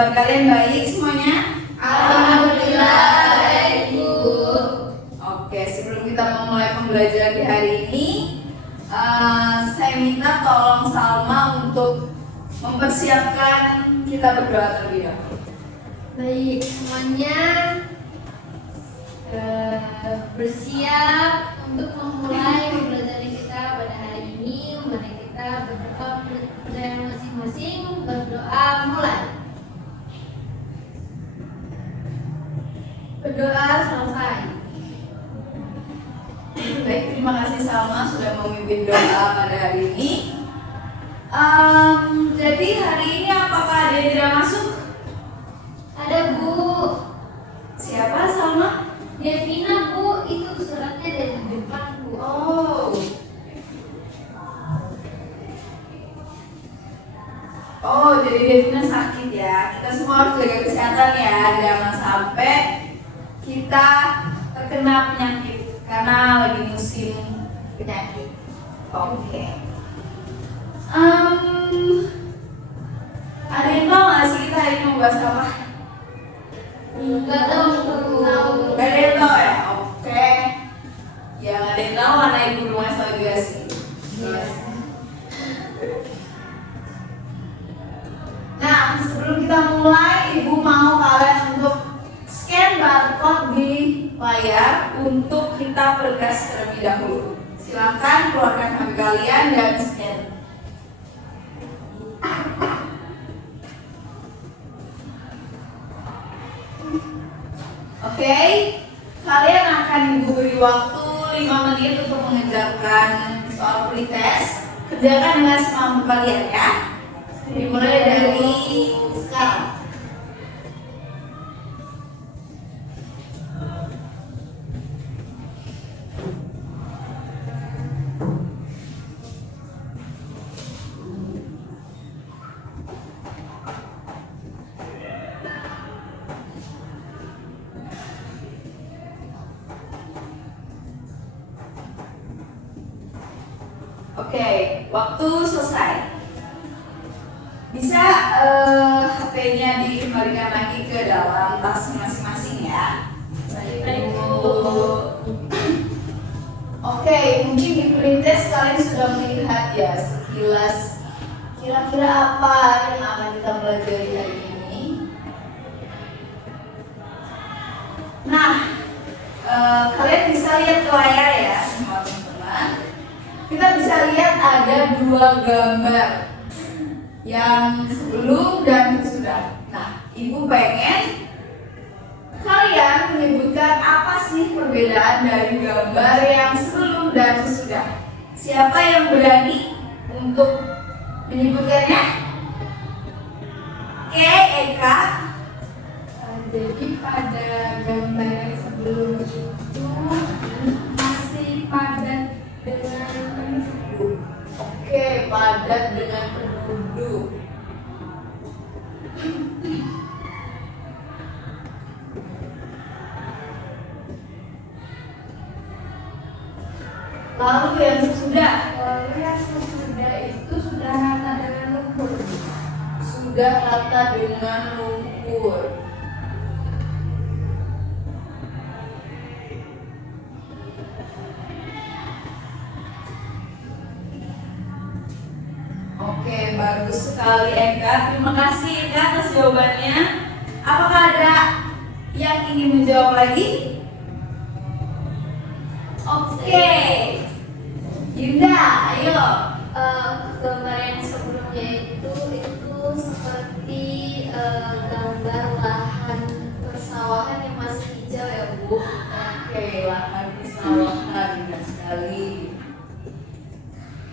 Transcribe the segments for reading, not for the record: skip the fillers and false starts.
kabar kalian baik semuanya? Alhamdulillah baik, Bu. Oke, sebelum kita memulai pembelajaran di hari ini, saya minta tolong Salma untuk mempersiapkan kita berdoa terlebih dahulu. Baik, semuanya bersiap untuk memulai pembelajaran kita pada hari ini. Mari kita berdoa masing-masing. Berdoa mulai. Berdoa selesai. Baik, terima kasih Salma sudah memimpin doa pada hari ini. Jadi hari ini apakah ada yang tidak masuk? Ada, Bu. Siapa Salma? Devina, Bu. Itu suratnya dari depan, Bu. Oh, jadi Devina sakit ya. Kita semua harus jaga kesehatan ya, jangan sampai kita terkena penyakit karena lagi musim penyakit. Oke. Ada yang tahu nggak sih kita hari ini mau bahas apa? Enggak tahu, Bu. Gak ada yang tahu ya? Oke. Yang ada yang tahu anak ibu rumah sih. Nah, sebelum kita mulai, ibu mau kalian untuk scan barcode di layar untuk kita pergas terlebih dahulu. Silakan keluarkan HP kalian dan scan. Oke, kalian akan ibu beri waktu 5 menit untuk mengerjakan soal pretest. Kerjakan dengan semampu kalian ya. Dimulai dari sekarang. Oke, waktu selesai. Bisa HP-nya dikembalikan lagi ke dalam tas masing-masing ya. Baik, Bu. Oke, mungkin di pretest kalian sudah melihat ya sekilas kira-kira apa yang akan kita pelajari hari ini. Nah, kalian bisa lihat ke layar ya semua teman-teman. Kita bisa lihat ada 2 gambar yang sebelum dan sesudah. Nah, ibu pengen kalian menyebutkan apa sih perbedaan dari gambar yang sebelum dan sesudah. Siapa yang berani untuk menyebutkannya? Oke, Eka. Jadi pada gambar yang sebelum itu masih padat dengan penduduk. Oke, padat dengan penduduk. Lalu yang sesudah itu sudah rata dengan lumpur. sudah rata dengan lumpur. Oke, bagus sekali Eka. Terima kasih Eka atas jawabannya. Apakah ada yang ingin menjawab lagi? Oke. Yunda, ayo. Gambar yang sebelumnya itu seperti gambar lahan persawahan yang masih hijau ya, Bu. Oke, lahan persawahan indah sekali.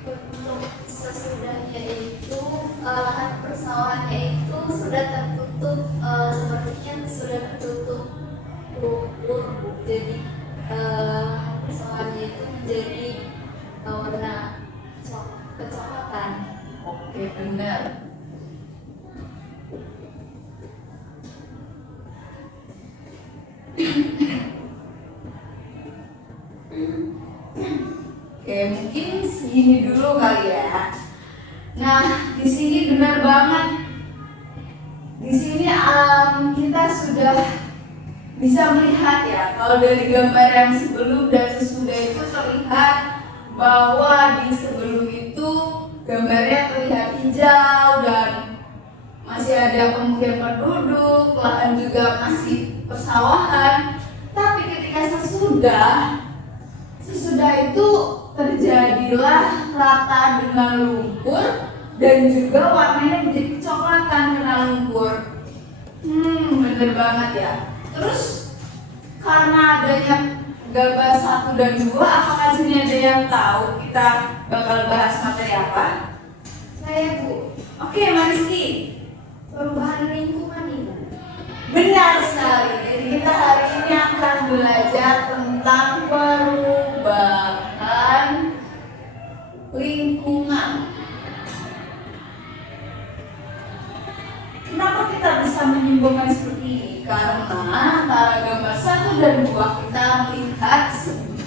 Untuk sesudahnya itu lahan persawahannya itu sudah tertutup, sepertinya sudah tertutup lumpur, Bu. Jadi lahan persawahannya itu menjadi warna kecoklatan. Oke, benar. Oke, mungkin segini dulu kali ya. Nah, di sini benar banget. Di Di sini kita sudah bisa melihat ya, kalau dari gambar yang sebelum dan sesudah itu terlihat bahwa di sebelum itu gambarnya terlihat hijau dan masih ada pemukiman penduduk, lahan juga masih persawahan. Tapi ketika sesudah itu terjadilah rata dengan lumpur dan juga warnanya menjadi kecoklatan karena lumpur. Bener banget ya. Terus karena adanya gambar 1 dan 2, apakah sini ada yang tahu kita bakal bahas materi apa? Saya Bu, Oke, Mariski. perubahan lingkungan ini. Benar sekali. Jadi kita hari ini akan belajar tentang perubahan lingkungan. Kenapa kita bisa menyimpulkan seperti ini? Karena antara gambar 1 dan 2 kita melihat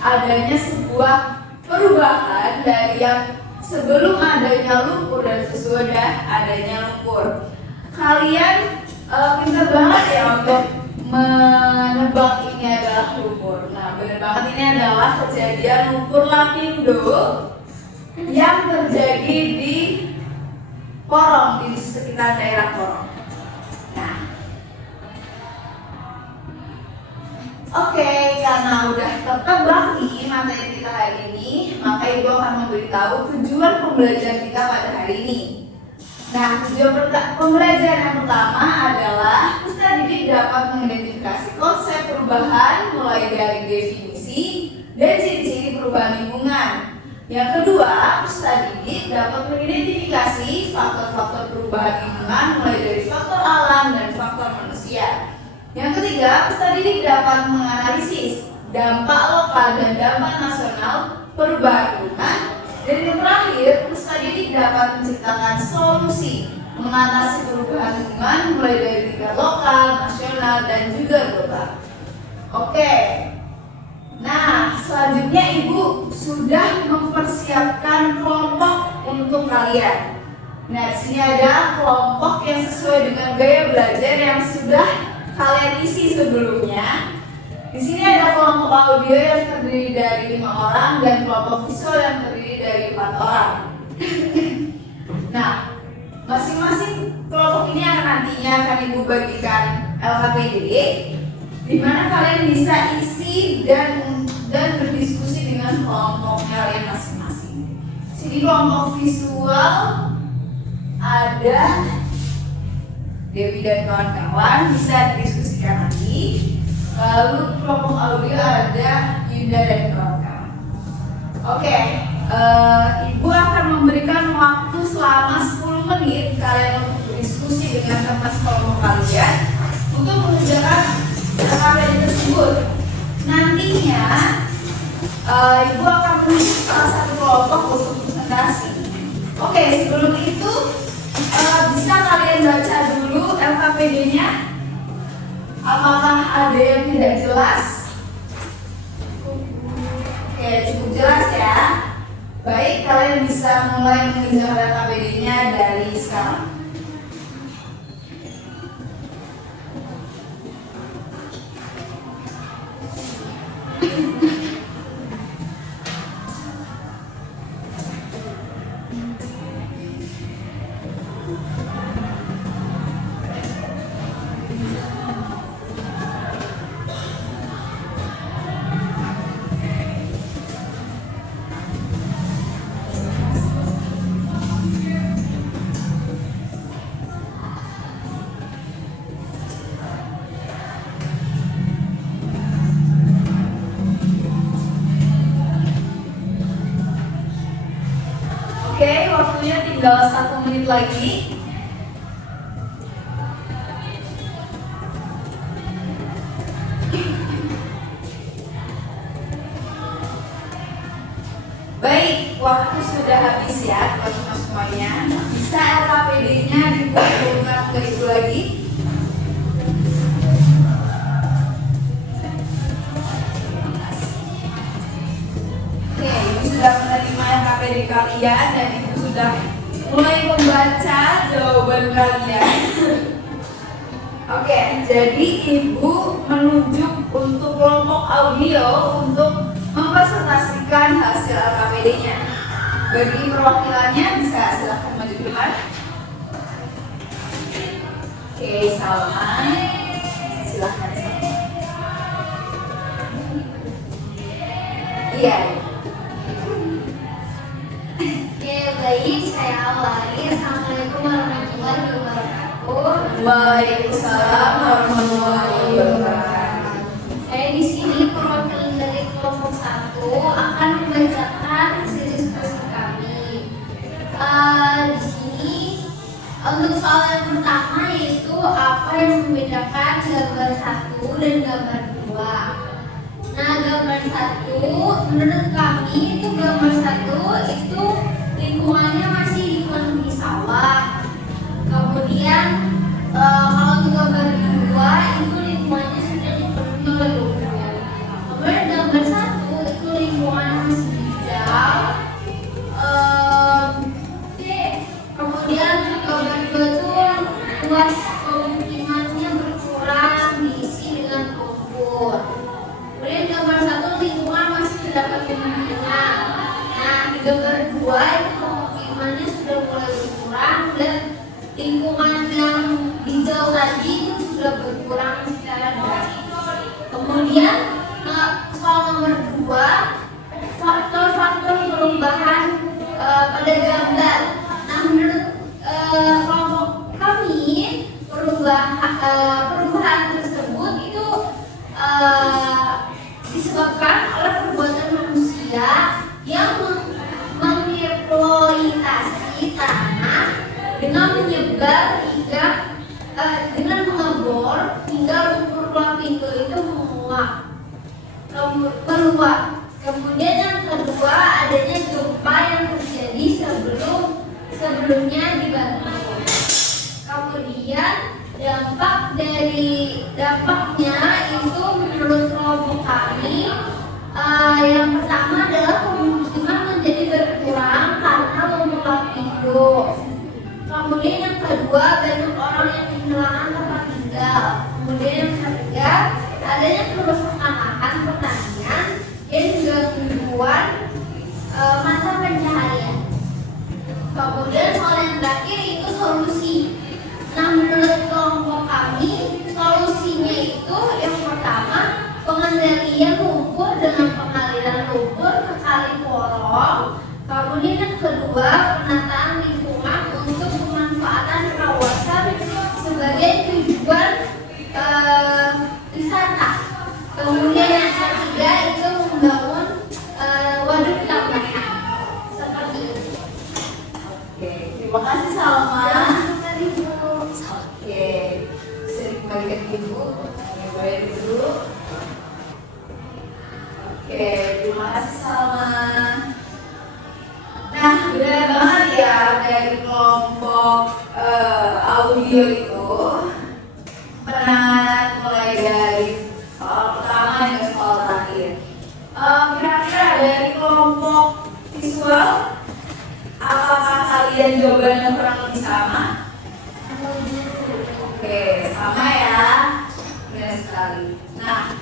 adanya sebuah perubahan dari yang sebelum adanya lumpur dan sesudah adanya lumpur. Kalian pintar banget ya untuk menebak ini adalah lumpur. Nah, benar banget, ini adalah kejadian lumpur lapindo yang terjadi di Porong, di sekitar daerah Porong. Nah, oke, karena udah tertebak nih materi kita hari ini, maka Ibu akan memberitahu tujuan pembelajaran kita pada hari ini. Nah, tujuan pembelajaran yang pertama adalah peserta didik dapat mengidentifikasi konsep perubahan mulai dari definisi dan ciri-ciri perubahan lingkungan. Yang kedua, peserta didik dapat mengidentifikasi faktor-faktor perubahan lingkungan mulai dari faktor alam dan faktor manusia. Yang ketiga, peserta didik dapat menganalisis dampak lokal dan dampak nasional perubahan lingkungan. Dan yang terakhir, peserta didik dapat menciptakan solusi mengatasi perubahan lingkungan mulai dari tingkat lokal, nasional, dan juga global. Oke. Nah, selanjutnya Ibu sudah mempersiapkan kelompok untuk kalian. Nah, di sini ada kelompok yang sesuai dengan gaya belajar yang sudah kalian isi sebelumnya. Di sini ada kelompok audio yang terdiri dari 5 orang dan kelompok visual yang terdiri dari 4 orang. Nah, masing-masing kelompok ini nantinya akan Ibu bagikan LKPD, di mana kalian bisa isi dan berdiskusi dengan kelompok kalian masing-masing. Sini kelompok visual ada Dewi dan kawan-kawan, bisa didiskusikan nanti. Lalu kelompok audio ada Yunda dan kawan-kawan. Oke, Ibu akan memberikan waktu selama 10 menit kalian untuk berdiskusi dengan teman kelompok kalian untuk mengerjakan LKPD tersebut. Nantinya Ibu akan menunjuk salah satu kelompok untuk presentasi. Oke, sebelum itu bisa kalian baca dulu LKPD-nya. Apakah ada yang tidak jelas? Oke, cukup jelas ya. Baik, kalian bisa mulai mengerjakan LKPD-nya dari sekarang. Oke, waktunya tinggal 1 menit lagi. Baik, waktu sudah habis ya teman-teman semuanya. Bisa LKPD-nya dikumpulkan ke Ibu lagi. Oke, Ibu sudah menerima LKPD kalian dan Ibu sudah mulai membaca jawaban kalian. Oke, jadi ibu menunjuk untuk kelompok audio untuk mempresentasikan hasil LKPD-nya. Bagi perwakilannya bisa silakan maju ke depan. Oke, Salma, silakan. Iya. Oke, baik, saya awali. Assalamualaikum warahmatullahi wabarakatuh. Waalaikumsalam warahmatullahi wabarakatuh. Saya di sini perwakilan dari kelompok 1 akan membacakan hasil diskusi kami. Di sini untuk soal yang pertama yaitu apa yang membedakan gambar 1 dan gambar 2. Nah, gambar 1 menurut kami itu gambar 1 itu lingkungannya masih dipenuhi sawah. Kemudian kalau untuk gambar 2 itu lingkungannya sudah dipenuhi oleh lumpur. Kemudian gambar 1 itu lingkungannya masih hijau. Kemudian gambar 2 itu luas kemungkinannya berkurang diisi dengan lumpur. Kemudian gambar 1 lingkungan masih terdapat kemungkinan. Nah, di gambar 2 itu kemungkinannya sudah mulai berkurang dan lingkungan yang hijau tadi itu sudah berkurang secara drastis. Kemudian soal nomor 2, faktor-faktor perubahan pada gambar. Nah, menurut kelompok kami perubahan tersebut itu disebabkan oleh perbuatan manusia yang mengeksploitasi tanah dengan menyebar hingga dengan mengebor hingga lumpur lapindo itu meluap. Kemudian yang kedua, adanya gempa yang terjadi sebelumnya di Bantul. Kemudian dampaknya itu menurut kelompok kami yang pertama adalah pemukiman menjadi berkurang karena lumpur lapindo. Kemudian yang kedua, banyak orang yang kehilangan tempat tinggal. Kemudian yang ketiga, adanya kerusakan lahan pertanian dan gangguan mata pencaharian. Kemudian soal yang terakhir itu solusi. Nah, menurut kelompok kami solusinya itu yang pertama pengendalian lumpur dengan pengaliran lumpur ke kali porong. Kemudian yang kedua penataan lingkungan untuk pemanfaatan kawasan sebagai tujuan wisata. Kemudian yang ketiga itu membangun waduk tambahan seperti itu. Oke, terima kasih Salma. Oke, bisa dikembalikan ke ibu. Bayar dulu. Oke, terima kasih Salma. Nah, benar banget ya dari kelompok audio itu penanganan mulai dari soal pertama hingga soal terakhir. Kira-kira dari kelompok visual, apakah kalian jawabannya kurang lebih sama? Oke, sama ya. Benar sekali. Nah,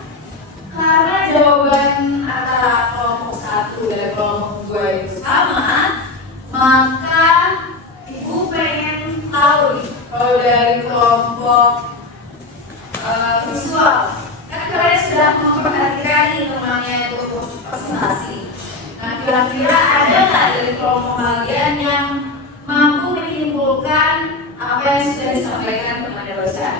karena jawaban antara kelompok 1 dan kelompok 2 itu sama, maka ibu pengen tahu nih kalau dari kelompok visual, kan kalian sudah memperhatikan nih namanya itu untuk presentasi. Nah, kira-kira ada nggak dari kelompok kalian yang mampu menyimpulkan apa yang sudah disampaikan kepada dosen?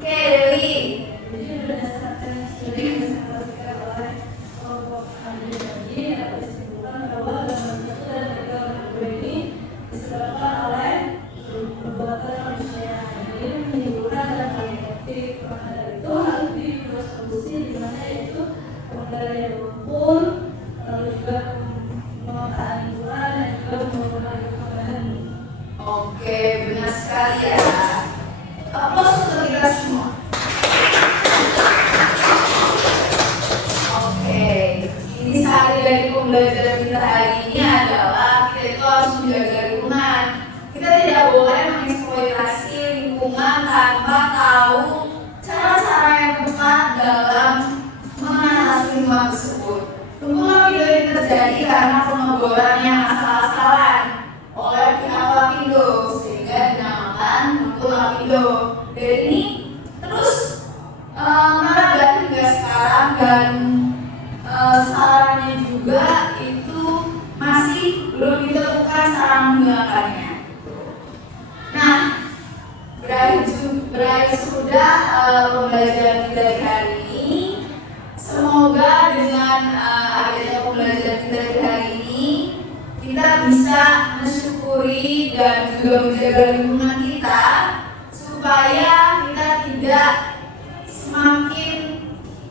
Oke, Dewi. Jadi berdasarkan studi yang disampaikan oleh kelompok kami tadi dapat disimpulkan bahwa gambar 1 dan gambar 2 ini disebabkan oleh perbuatan manusia. Jadi menimbulkan dampak negatif. Maka dari itu harus dibuat solusi di mana yaitu pengendalian lumpur, lalu juga pemetaan lingkungan dan juga pembangunan lingkungan. Oke, benar sekali ya. Aplaus untuk kita semua. Oke, intisari dari pembelajaran kita hari ini adalah kita itu harus menjaga lingkungan. Kita tidak boleh mengeksploitasi lingkungan tanpa tahu cara-cara yang tepat dalam mengatasi lingkungan tersebut. Tumbuhlah video ini terjadi karena pengeboran yang asal-asalan oleh pihak Lapindo sehingga dinamakan Tumbuh Lapindo. Dan ini terus merebak hingga sekarang dan sarannya juga itu masih belum ditemukan cara menggunakannya. Nah, berakhir sudah pembelajaran kita di hari ini. Semoga dengan adanya pembelajaran kita di hari ini kita bisa mensyukuri dan juga menjaga lingkungan kita supaya kita tidak semakin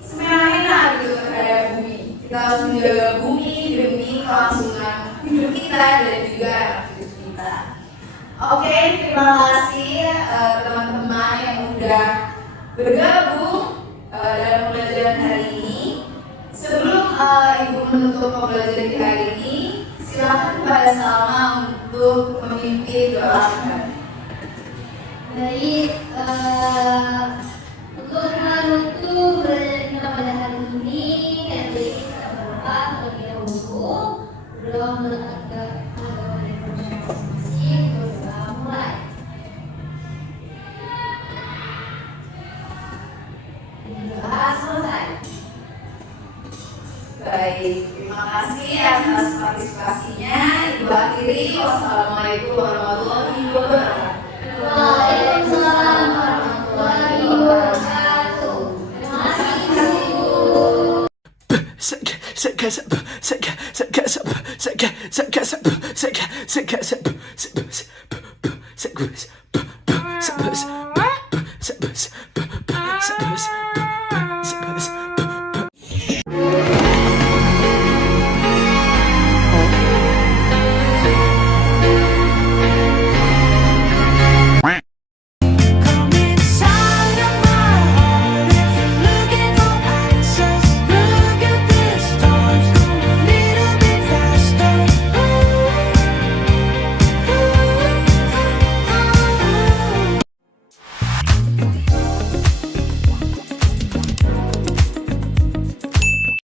semena-mena gitu terhadap bumi. Kita harus menjaga bumi demi kelangsungan hidup kita dan juga hidup kita. Oke, terima kasih teman-teman yang udah bergabung dalam pembelajaran hari ini. Sebelum Ibu menutup pembelajaran di hari ini, silakan kepada Salma untuk memimpin doa kami. Baik, untuk menutup pembelajaran kita pada hari ini, nanti kita berdoa terlebih dahulu. Berdoa meletakkan agama dan percaya masing-masing. Berdoa mulai. Doa selesai. Baik, terima kasih atas partisipasinya. Ibu akhiri, wassalamualaikum warahmatullahi wabarakatuh. Waalaikumsalam warahmatullahi wabarakatuh. Terima kasih, Bu.